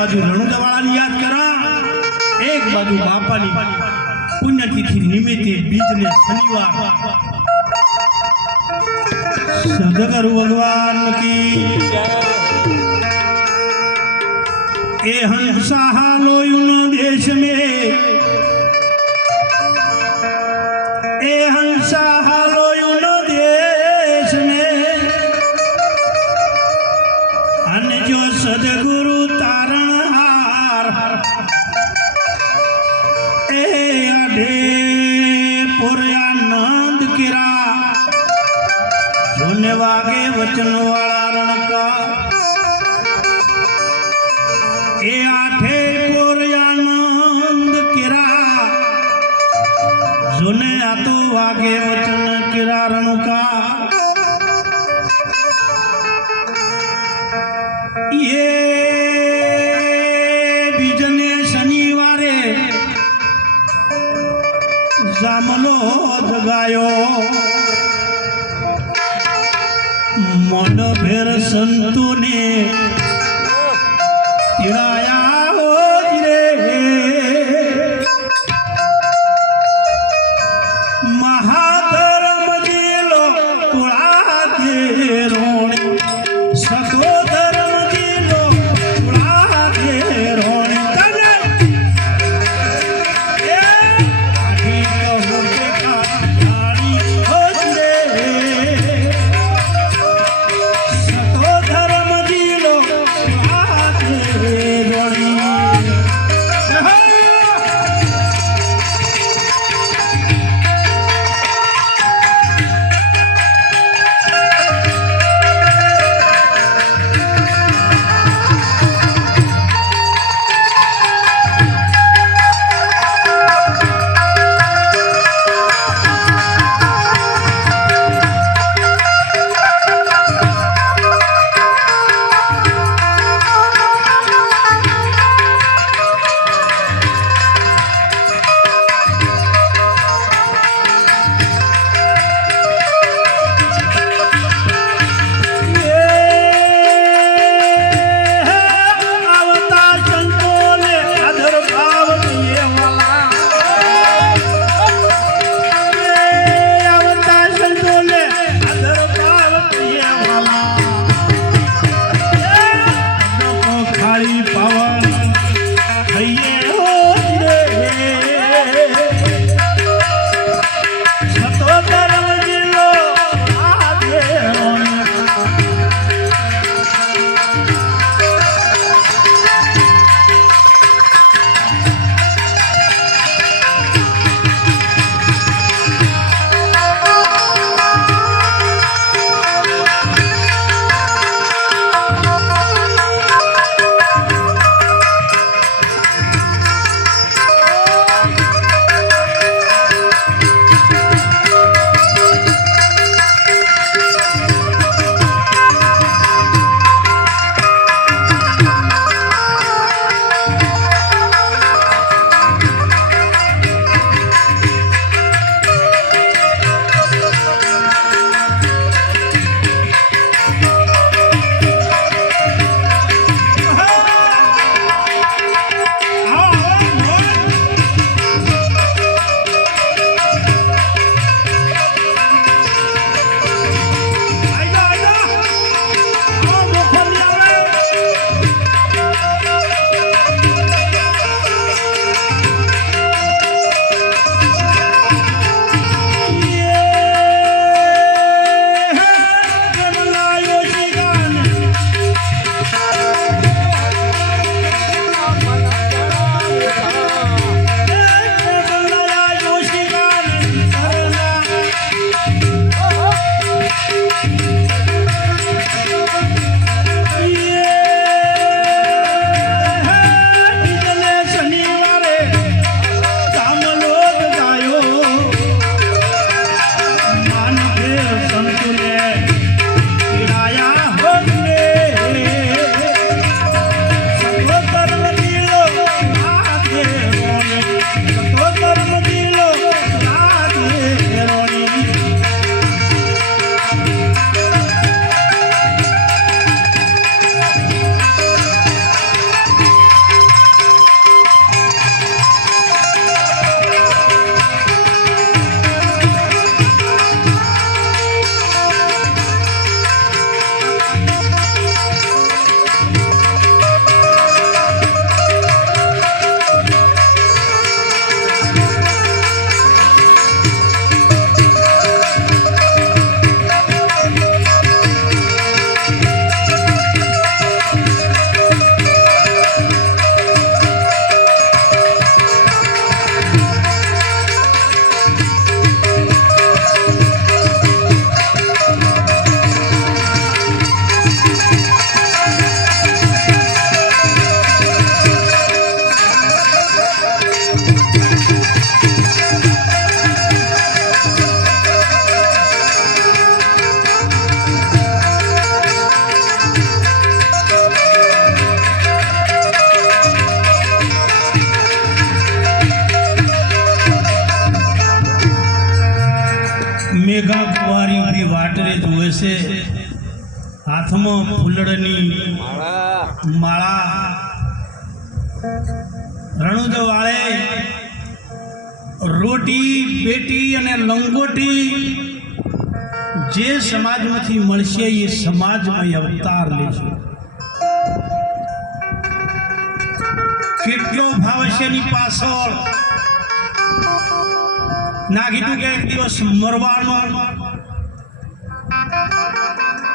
बाजू रणुजावाळानी याद करा, एक बाजू बापानी पुण्यतिथि निमित्ते बीजने शनिवार। सदगुरु भगवान की ए हंसा हालोयुन देश में, ए हंसा हालोयुन देश में, अन जो सदगुरु तारणहार ए अढे पुरयानंद किरा जोने वागे वचन वाला रणका ए आठे पुरयानंद किरा जोने आतो वागे वचन किरा रणका। ये बीजने शनिवारे जामलो जगायो, मन भेर संतो ने तिराया हो रे, महाधर्म जिलो तुळा दे रोणी, सतो धर्म जिलो तुळा दे रोणी। सतो धर्म जिलो तुळा दे દિવસે હાથમાં ફૂલડની માળા રણુજ વાળે રોટી બેટી અને લંગોટી જે સમાજમાંથી મળશે એ સમાજમાં અવતાર લેશે. કેટલો ભાવ છે એની પાછળ. ના કીધું કે એક દિવસ મરવાનો,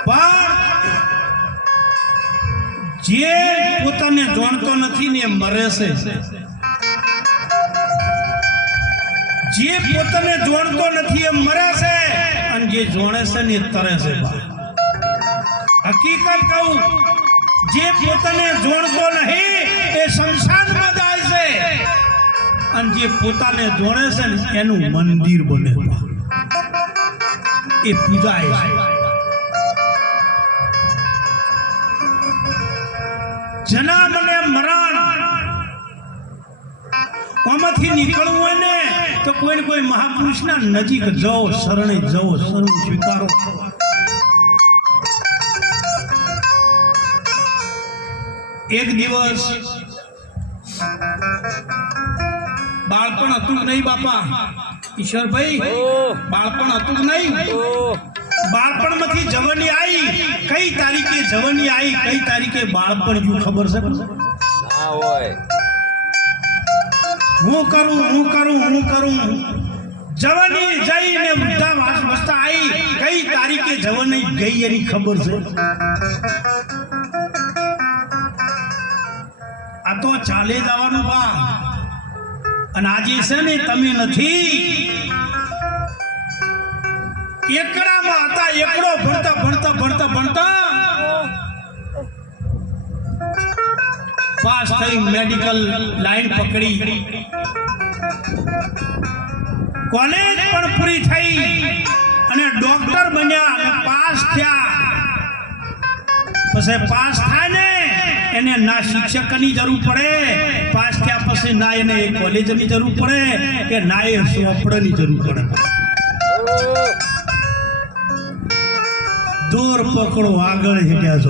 પણ જે પોતાને જાણતો નથી ને એ મરે છે. જે પોતાને જાણતો નથી એ મરે છે અને જે જાણે છે ને એ તરે છે. હકીકત કહું, જે પોતાને જાણતો નહીં એ શમશાનમાં જાય છે અને જે પોતાને જાણે છે ને એનું મંદિર બને, એ પૂજાય છે. જન્મ અને મરણ આમાંથી નીકળવું હોય ને તો કોઈ ને કોઈ મહાપુરુષના નજીક જાઓ, શરણે જાઓ, શરણ સ્વીકારો. એક દિવસ બાળપણ હતું નહીં બાપા ઈશ્વરભાઈ, બાળપણ હતું નહીં. બાળપણમાંથી જવાની આવી, કઈ તારીખે જવાની આવી, કઈ તારીખે બાળપણ ગયું ખબર છે? ના હોય. હું કરું જવાની જઈને વૃદ્ધાવસ્થા આવી, કઈ તારીખે જવાની ગઈ એની ખબર છે? આ તો ચાલે જવાનું બા. અને આજે છે ને તમે નથી, એકડામાં હતા, એકડો ભણતા પાસ થઈ, મેડિકલ લાઈન પકડી, કોલેજ પણ પૂરી થઈ અને ડોક્ટર બન્યા, પાસ થયા. પછી પાસ થાય ને એને ના શિક્ષકની જરૂર પડે, પાસ થયા પછી ના એને કોલેજની જરૂર પડે કે ના એ સોપડાની જરૂર પડે. દોર પકડો, આગળ હેડ્યા છો.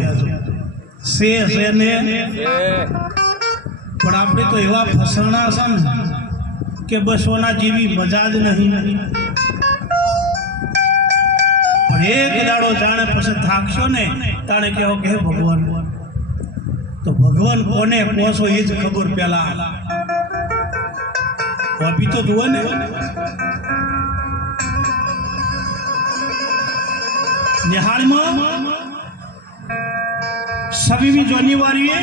છે ને પણ આપણે તો એવા ફસણા છે ને કે બસ ઓના જેવી મજા જ નહીં. પણ એક દાડો જાણે પછી થાકશો ને તાણે કહેવો કે ભગવાન, તો ભગવાન કોને પહોંચો એ જ ખબર. પેલા અભી તો જુઓ ને, નિહાળમાં 26મી જાન્યુઆરીએ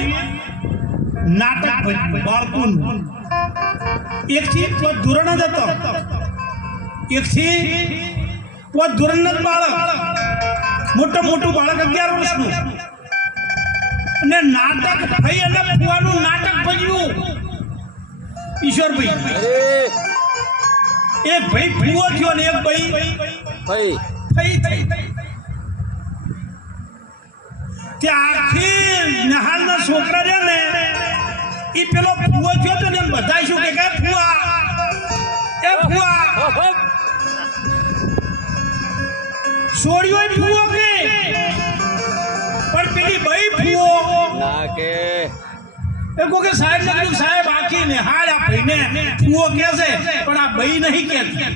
નાટક ભજ્યું બાળકોનું. એકથી ધોરણ જ હતો, એકથી ધોરણ જ બાળક, મોટું બાળક 11 વર્ષનું. અને નાટક ભાઈ અને ફુવાનું નાટક ભજ્યું ઈશ્વરભાઈ. એક ભાઈ ફુવો થયો ને એક ભાઈ ફઈ થઈ. ત્યાં આખી નહાલના છોકરા રહ્યા ને એ પેલો ફુવો થયો તો ને એમ બધા શું કે ફુવા છોડ્યો ફુવો કે, પણ પેલી ભાઈ ફુવો ના કે એ કો કે સાહેબ ને કીધું સાહેબ આખી ને હાલ આ ભાઈને ફુવો કહે છે પણ આ ભાઈ નહીં કહેતી.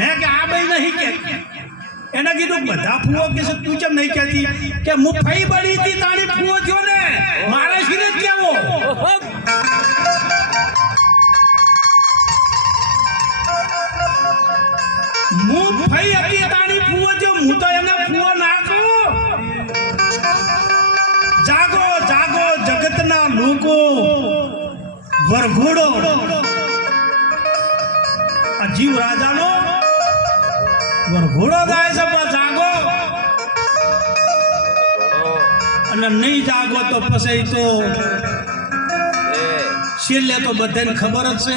હે કે આ ભાઈ નહીં કહેતી. એને કીધું બધા ફુવો કે છે તું કેમ નહીં કહેતી? કે હું ફઈ બળી હતી તારી ફુવો થયો ને, મારે શીરે જ કેવો. હું ફઈ હતી તારી ફુવો થયો, હું તો એને ફુવો નાખું. જાગો જાગો જગતના લોકો, વરઘોડો આ જીવ રાજાનો વરઘોડો ગાય છે. જાગો અને નહીં જાગો તો પછી તો છેલ્લે તો બધાને ખબર જ છે.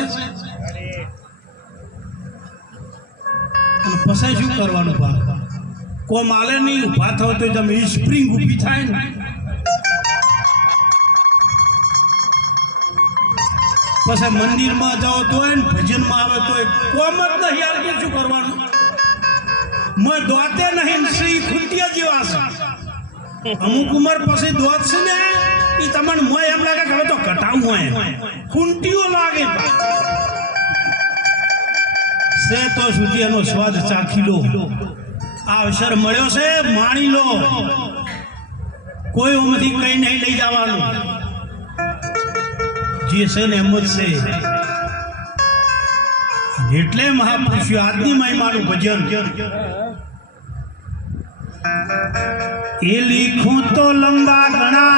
અને પછી શું કરવાનું? કોમ આલે નહીં, ઉભા થાવ તો તમે સ્પ્રિંગ ઊભી થાય ને. પછી મંદિરમાં જાઓ તો ભજનમાં આવે તો કોમ જ નહીં આવતું, શું કરવાનું? મોય દોતે નહીં શ્રી ખૂંટિયા જેવા છે અમુક ઉંમર પછી દોત છે ને ઈ તમને મોય એમ લાગે કે હવે તો ઘટાવું હોય ખૂંટીઓ લાગે સે તો સુધી એનો સ્વાદ ચાખી લો આ અવસર મળ્યો છે માણી લો કોઈ ઉમથી કઈ નહીં લઈ જવાનું જે છે ને એમ જ છે એટલે મહાપુરુષો આજની મહિમાનું ભજન એ લીખું તો લંબા ઘણા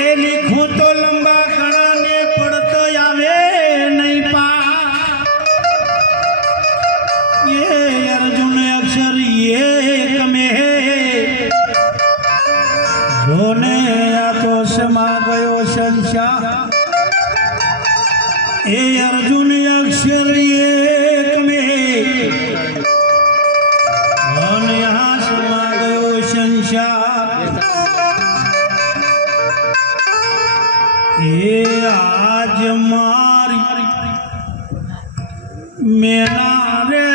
એ લીખું તો લંબા ઘણા ને પડતો આવે નહીં પા ये अर्जुन अक्षर ये कमे जोने या तो समा गयो संसार ए अर्जुन अक्षर ये कमे जोने यहाँ समा गयो संसार ए आज मारी मेरा रे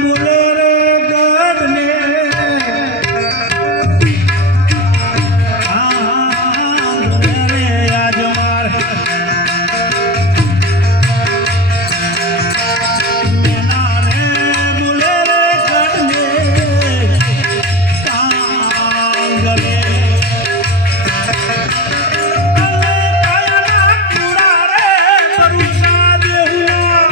बोले रे गढ़ने रे आज मार मेरा रे बोले रे गढ़ने कांगले काया ना पूरा रे परुषा देहुआ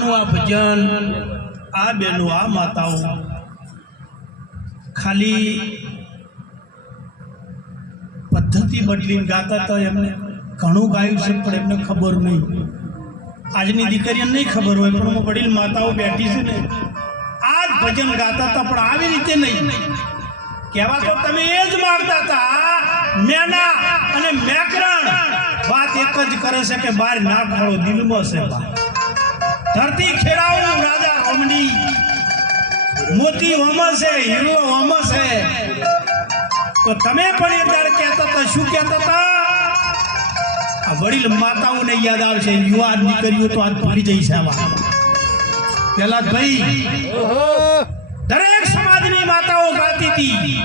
આનું આ ભજન, આ બેનો, આ માતાઓ ખાલી પદ્ધતિ બદલીને ગાતા હતા. એમને ઘણું ગાયું છે પણ એમને ખબર નહીં. આજની દીકરીઓને નહીં ખબર હોય, પણ વડીલ માતાઓ બેઠી છે ને આ જ ભજન ગાતા હતા, પણ આવી રીતે નહીં. કહેવા તો તમે એ જ મારતા હતા. મેના અને મેકરણ વાત એક જ કરે છે કે બહાર ના ખોળો દિલમાં છે. ધરતી ખેડાવું રાજા રોમડી, મોતી વમસે, હીરો વમસે. તો તમે પણ એક દાડ કહેતા હતા, શું કહેતા હતા? આ વડીલ માતાઓને યાદ આવશે. યુવા દીકરીઓ તો આજ ભૂલી જઈ છે. આમાં પેલા ભાઈ દરેક સમાજની માતાઓ ગાતી હતી.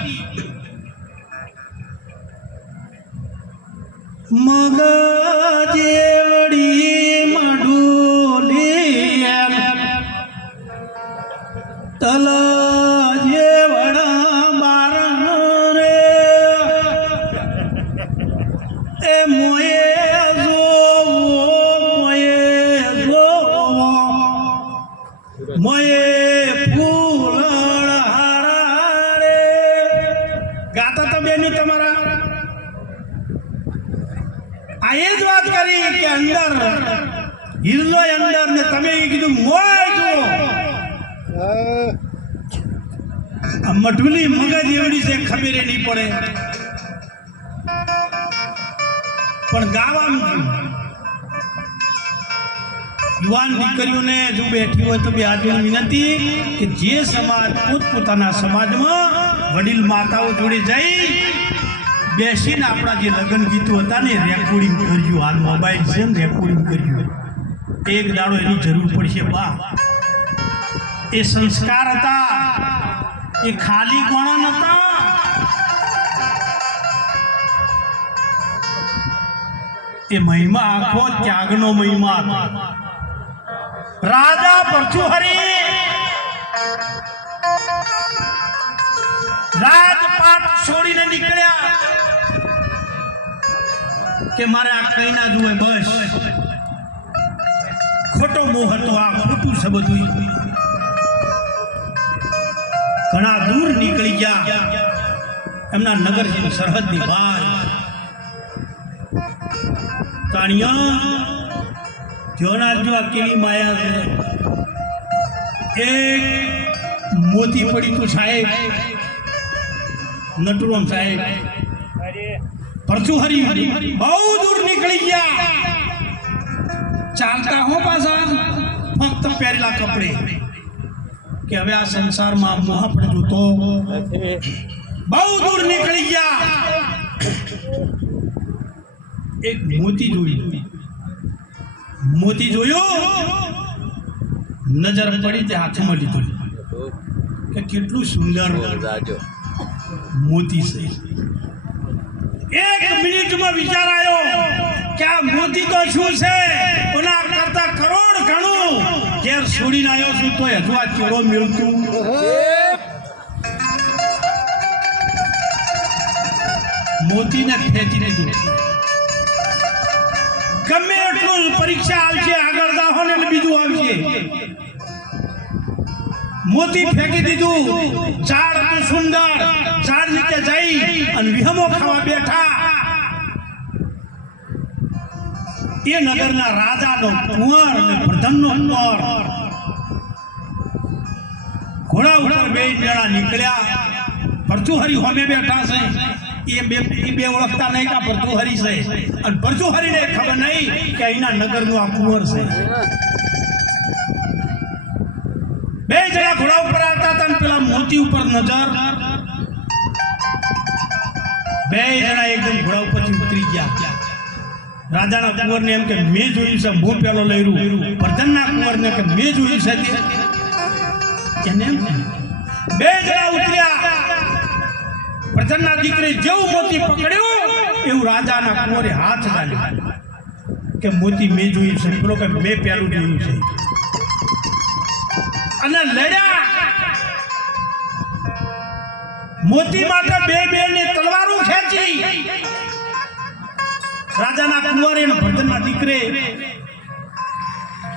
મગજેવડી મડુલી તલ જેવડા મારણ રે એ મોયે જોવો મોયે ફૂલ હારા રે. ગાતા તો બેની તમારા આ એ જ વાત કરી કે અંદર હિરલો અંદર ને તમે કીધું મોય જુઓ. આ મઢુલી મગજ એવડી છે ખબર નહીં પડે, પણ ગાવાનું યુવાન દીકરીઓને જો બેઠી હોય તો બે હાથની વિનંતી કે જે સમાજ પોતપોતાના સમાજમાં વડીલ માતાઓ જોડે જઈ બેસીને આપણા જે લગ્ન ગીતો હતા ને રેકોર્ડિંગ કર્યું. હાલ મોબાઈલ છે ને રેકોર્ડિંગ કર્યું. એક દાડો એની જરૂર પડશે. બા એ સંસ્કાર હતા, એ ખાલી કોણ હતા. એ મહિમા આખો ત્યાગનો મહિમા હતો. રાજા પરચુહરી રાજપાટ છોડીને નીકળ્યા કે મારે આ કઈ ના જુએ. બસ ખોટો મોહ હતો. આ ખોટું છે બધું. ઘણા દૂર નીકળી ગયા એમના નગરની સરહદની બહાર. તાણિયા જોના જો આ કેવી માયા છે. એક મોતી પડી તું સાહેબ, નટુરમ સાહેબ પરચુહરી બહુ દૂર નીકળી ગયા. ચાલતા હો પાછા ફક્ત પહેરેલા કપડે કે હવે આ સંસારમાં મોહ આપણે જોતો. બહુ દૂર નીકળી ગયા. એક મોતી જોયું. મોતી જોયું, નજર પડી તે હાથમાં લીધું કે કેટલું સુંદર મોતી છે. એક મિનિટમાં વિચાર આવ્યો કે આ મોતી તો શું છે, ઓના કરતા કરોડ ગણું ઘેર છોડીને આવ્યો છું તો હજુ આ ચેડો મેળતું. મોતીને ખેંચી લીધું. ગમે એટલું પરીક્ષા આવશે, આગળ દાહો ને બીજું આવશે. મોતી ફેંકી દીધું. ઝાડ હતું સુંદર, ઝાડ નીચે જઈ અને વિહમો ખાવા બેઠા. એ નગરના રાજાનો કુંવર અને પ્રધાનનો કુંવર ઘોડા ઉપર બે જણા નીકળ્યા. પરચુહરી હોમે બેઠા છે. એ બે ઓળખતા નહીં કે પરચુહરી છે, અને પરચુહરીને ખબર નહીં કે અહીંના નગરનું આ કુંવર છે. બે જણા ઘોડા ઉપર આવતા હતા અને પેલા મોતી ઉપર નજર. બે જણા એકદમ ઘોડા ઉપરથી ઉતરી ગયા. રાજાના કુંવરને એમ કે મેં જોયું છે, હું પેલો લઈ રહ્યું. પ્રધાનના કુંવરને કે મેં જોયું છે. બે જણા ઉતર્યા. પ્રધાનના દીકરી જેવું મોતી પકડ્યું એવું રાજાના કુંવરે હાથ ચાલ્યો કે મોતી મેં જોયું છે. પેલો કે મેં પેલું જોયું છે. અને લડ્યા. મોતી માટે બે ને તલવારો ખેંચી. રાજાના કુંવરે અને પ્રધાનના દીકરે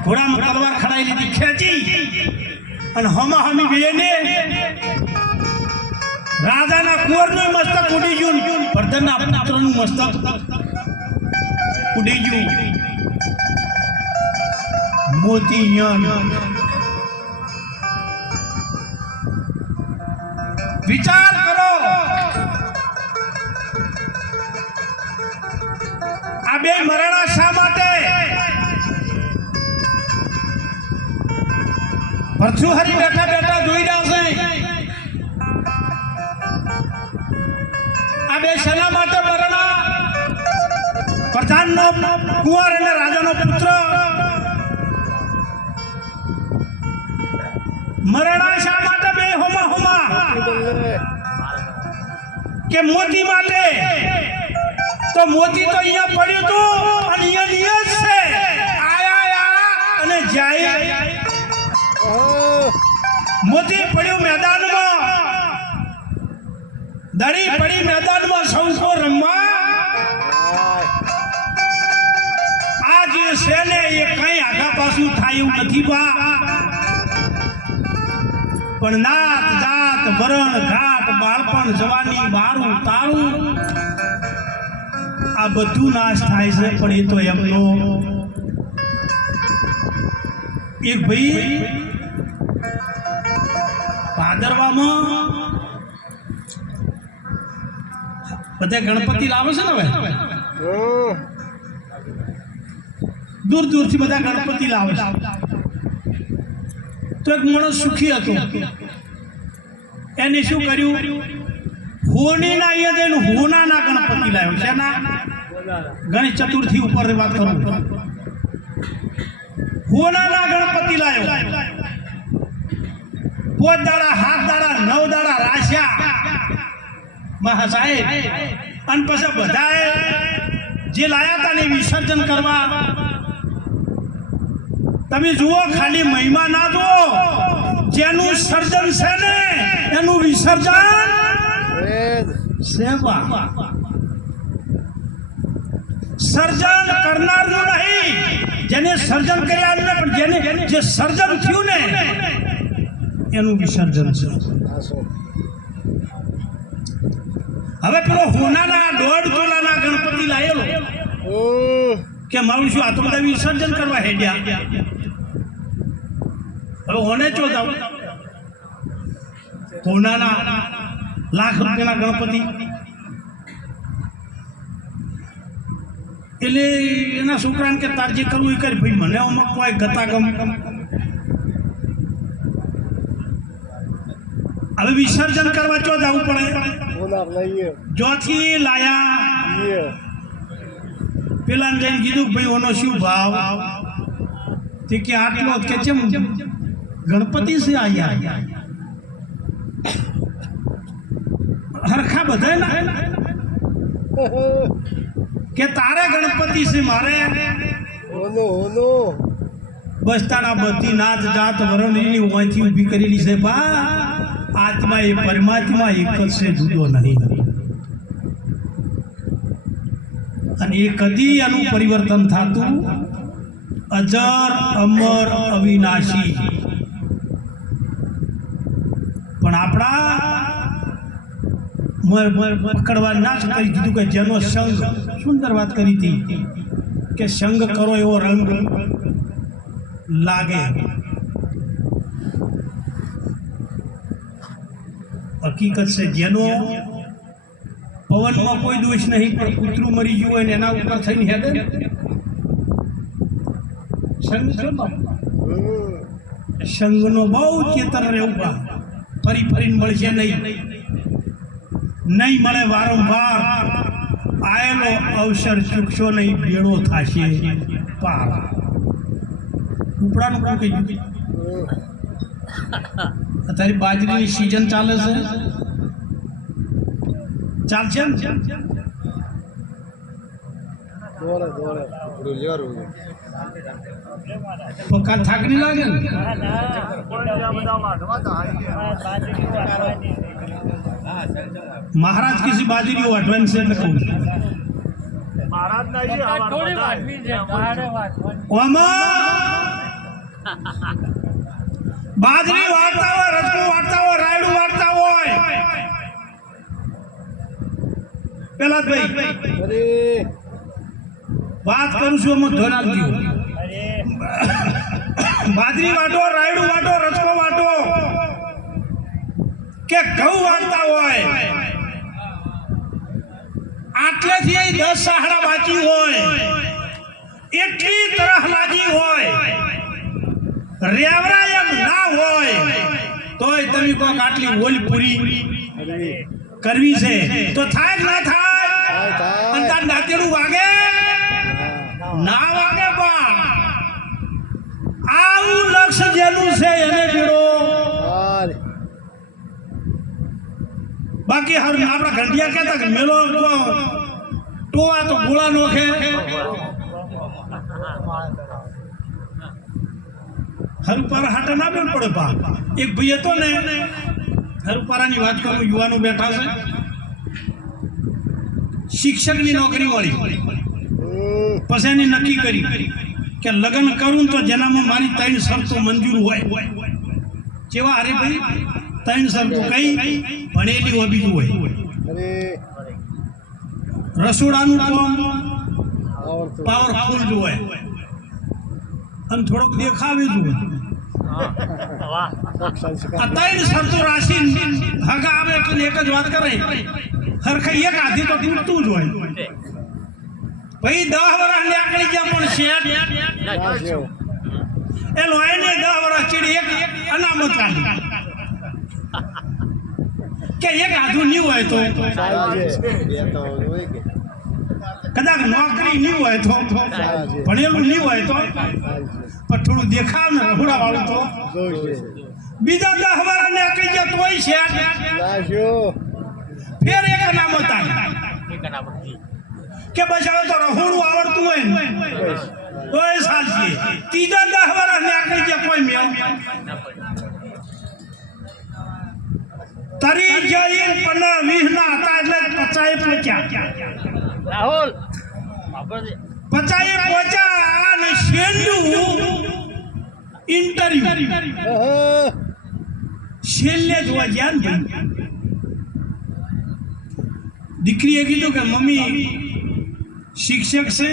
ઘોડામાં તલવાર ખડાઈ લીધી, ખેંચી અને હમા હમી બેને રાજાના કુંવરનું મસ્તક ઉડી ગયું, વર્ધનના પુત્રનું મસ્તક ઉડી ગયું. મોતી વિચાર કરો, આ બે મરણા શા માટે? ભરથુહરી બેઠા બેઠા જોઈ રહ્યા છે, આ બે શેના માટે મરણા? પ્રધાનનો કુંવર અને રાજાનો પુત્ર મરણા શા માટે? બે હોમા કે મોતી માટે? તો મોતી તો અહીંયા પડ્યું હતું અને અહીંયા નિયત છે, આયા અને જાય. મોતી પડ્યું મેદાનમાં, દડી પડી મેદાનમાં, સૌકો રમવા. આ જે છે ને એ કઈ આગા પાછું થાય એવું નથી બા. પણ નાત જાત વરણ ઘાટ બાળપણ જવાની બારું તારું આ બધું નાશ થાય છે. પણ એ તો એમનો એક ભાઈ ભાદરવામાં બધા ગણપતિ લાવે છે ને, હવે દૂર દૂરથી બધા ગણપતિ લાવે છે. તો એક માણસ સુખી હતો, એને શું કર્યું? હોનીના અહીંયા જઈને હોનાના ગણપતિ લાવ્યો. શેના? ગણેશ ચતુર્થી ઉપર વાત કરું. હોનાના ગણપતિ લાવ્યો. 5 દાડા 7 દાડા 9 દાડા રાશ્યા મહા સાહેબ. અને પછી બધાએ જે લાયા હતા ને વિસર્જન કરવા. તમે જુઓ, ખાલી મહિમા ના જુઓ, જેનું સર્જન છે ને એનું વિસર્જન સેવા. સર્જન કરનારનું નહીં, જેને સર્જન કર્યા પણ જેને જે સર્જન થયું ને એનું વિસર્જન છે. હવે પેલો હોનાના 1.5 તોલાના ગણપતિ લાયેલો કે મારું શું આ તો બધા વિસર્જન કરવા હેડ્યા. હવે હોને ચો જાવ, હોનાના લાખ રૂપિયાના ગણપતિ. એટલે એના છોકરાને કે તાર જે કરવું એ કરી, ભાઈ મને અમુક કોઈ ગતાગમ. હવે વિસર્જન કરવા ચો જવું પડે. જોથી લાયા પેલા જઈને કીધું ભાઈ ઓનો શું ભાવ? તે કે આટલો કે ચેમ ગણપતિ છે આયા હરખા બધા ના કે તારે ગણપતિ છે મારે બસ તારા બધી નાચ જાત વરણની વાંચી ઊભી કરેલી છે બા. આત્મા એ પરમાત્મા એક જ છે, જુદો નહીં. અને એ કદી એનું પરિવર્તન થતું અજર અમર અવિનાશી. પણ આપણા પકડવા ના જ કરી દીધું કે જેનો સંગ, સુંદર વાત કરી હતી કે સંગ કરો એવો રંગ લાગે. હકીકત છે જેનો પવનમાં કોઈ દોષ નહીં, પણ કૂતરું મરી ગયું હોય ને એના ઉપર થઈને હેડે સંગનો બહુ ચેતન રહેવું. ફરી ફરીને મળશે નહીં, નહીં મળે વારંવાર. આયેલો અવસર ચૂકશો નહીં, બેડો થશે પાર. ઉપડાનું કામ કહી દીધું. અત્યારે બાજરીની સિઝન ચાલે છે, ચાલશે ને? પક્કા થાક નહીં લાગે ને? महाराज किसी बाजरी को एडवांस से कहूं महाराज ना ये हमारा બાજરી વાળતા હોય, રસકો વાળતા હોય, રાયડું વાળતા હોય. પેલા ભાઈ વાત કરું છું એમાં ધ્યાન આપજો. બાજરી વાટો, રાયડું વાટો, રસકો વાટો કે ઘઉં વાળતા હોય, આટલેથી 10 સાહડા બાકી હોય, એટલી તરહ લાગી હોય, રેવરા એમ ના હોય તોય તમે કોક આટલી ઓલ પૂરી કરવી છે તો થાય કે ના થાય? અને તાર દાંતેડું વાગે ના વાગે? પણ આવું લક્ષ્ય જેનું છે એને પીડો. બાકી હારું આપણા ઘંટિયા કહેતા કે મેલો ટોવા તો ગોળા નોખે. હરુપારા હાટા ના બેન પડે પા. એક ભાઈ હતો ને, હરુપારાની વાત કરું, યુવાનો બેઠા છે, શિક્ષકની નોકરી વાળી. પછી એને નક્કી કરી કે લગ્ન કરું તો જેનામાં મારી 3 શરતો મંજૂર હોય. કેવા? અરે ભાઈ 3 શરતો કઈ? ભણેલી હોય, બીજું હોય રસોડાનું કામ પાવરફુલ હોય અને થોડોક દેખાવે જ હોય. આ 3 શરતો રાશિ હગા આવે એટલે એક જ વાત કરે, હરખાઈ એક આધી તો તૂટતું જ હોય. ભાઈ 10 વર્ષ નીકળી ગયા પણ શેઠ એ લોહીને 10 વર્ષ ચીડી એક અનામત કાઢી કે એક આધું નહીં હોય તો કદાચ નોકરી નહીં હોય તો ભણેલું નહીં હોય તો પણ થોડું દેખાવ ને રહોડા વાળું તો બીજા 10 વર્ષ નીકળી ગયા તોય શેઠ ફેર એક અનામત આવી કે બસ હવે તો રહોડું આવડતું હોય ને તો એ સાચી. ત્રીજા 10 વર્ષ નીકળી ગયા કોઈ મેવ તરી જઈ 15-20 ના હતા એટલે 50 પહોંચ્યા. રાહુલ 50 પહોંચ્યા અને છેલ્લું ઇન્ટરવ્યુ છેલ્લે જોવા ગયા ને દીકરીએ કીધું કે મમ્મી શિક્ષક છે,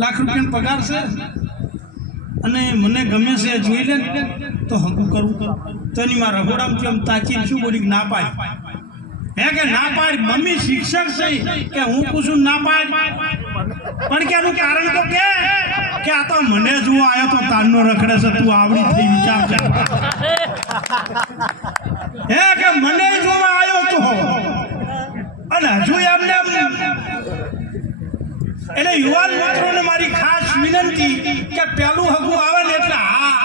લાખ રૂપિયાનો પગાર છે અને મને ગમે છે, જોઈ લે તો હકું કરવું. તો એની માં રઘોડામાં કેમ તાચી શું બોલી? ના પાડ. હે કે ના પાડ? મમ્મી શિક્ષક છે કે હું પૂછું ના પાડ? પણ કે એનું કારણ તો કે આ તો મને જોવા આવ્યો તો તારનો રખડે છે, તું આવડી થઈ વિચાર કર. હે કે મને જોવા આવ્યો તો અને હજુ એમને એટલે યુવાન મિત્રોને મારી ખાસ વિનંતી કે પેલું હગું આવે ને એટલે હા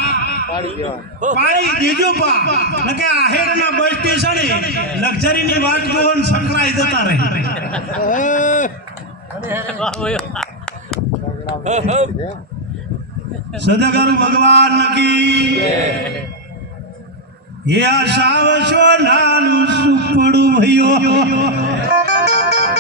પાડી દેજો પા, ન કે આહેરના બસ સ્ટેશને લક્ઝરીની વાત જોવો ને સંકળાઈ જતા રહે. સદાગર ભગવાન નકી હે આ સાવશો નાનું સુપડું ભયો